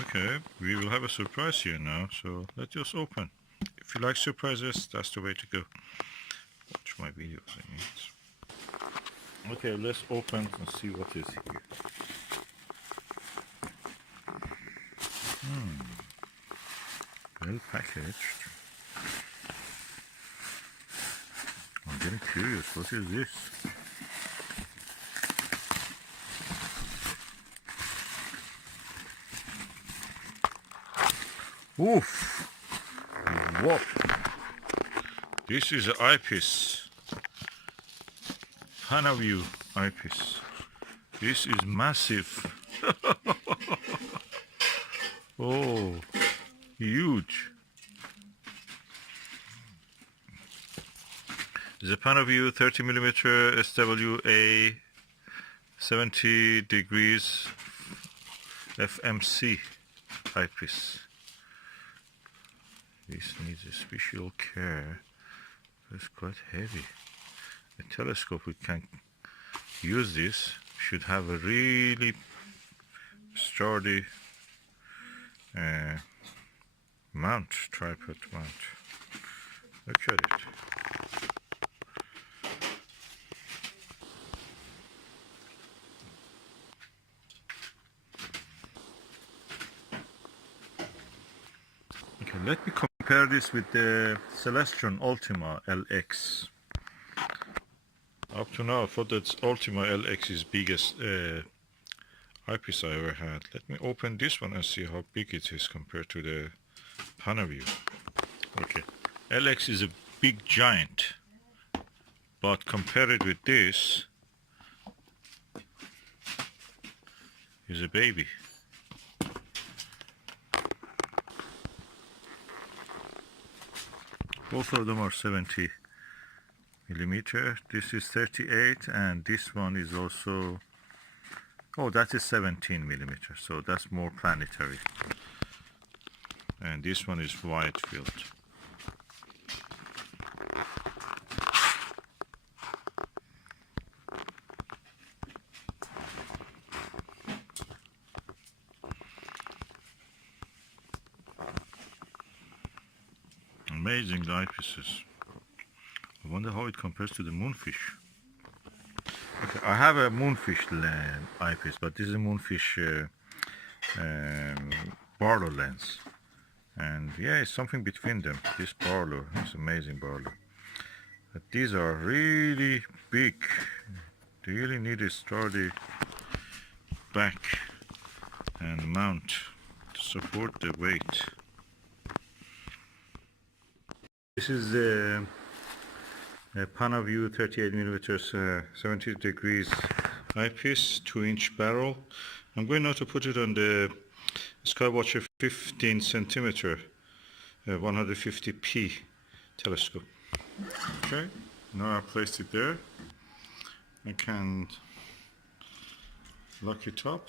Okay, we will have a surprise here now, so let's just open. If you like surprises, that's the way to go. Watch my videos, I mean. Okay, let's open and see what is here. Well packaged. I'm getting curious, what is this? Oof! Whoop! This is an eyepiece. Panaview eyepiece. This is massive. Oh, huge. The Panaview 30mm SWA 70 degrees FMC eyepiece. This needs a special care. It's quite heavy. A telescope we can use this should have a really sturdy mount, tripod mount. Look at it. Okay, let me compare this with the Celestron Ultima LX. Up to now, I thought that Ultima LX is biggest eyepiece I ever had. Let me open this one and see how big it is compared to the Panaview. Okay, LX is a big giant, but compared with this, is a baby. Both of them are 70mm. This is 38, and this one is also, oh, that is 17mm, so that's more planetary. And this one is wide field. Amazing eyepieces. I wonder how it compares to the Moonfish. Okay, I have a Moonfish eyepiece, but this is a Moonfish Barlow lens. And yeah, it's something between them. This Barlow is amazing, Barlow. But these are really big. They really need a sturdy back and mount to support the weight. This is the Panaview 38mm 70 degrees eyepiece, 2-inch barrel. I'm going now to put it on the Skywatcher 15cm 150p telescope. Okay, now I placed it there. I can lock it up.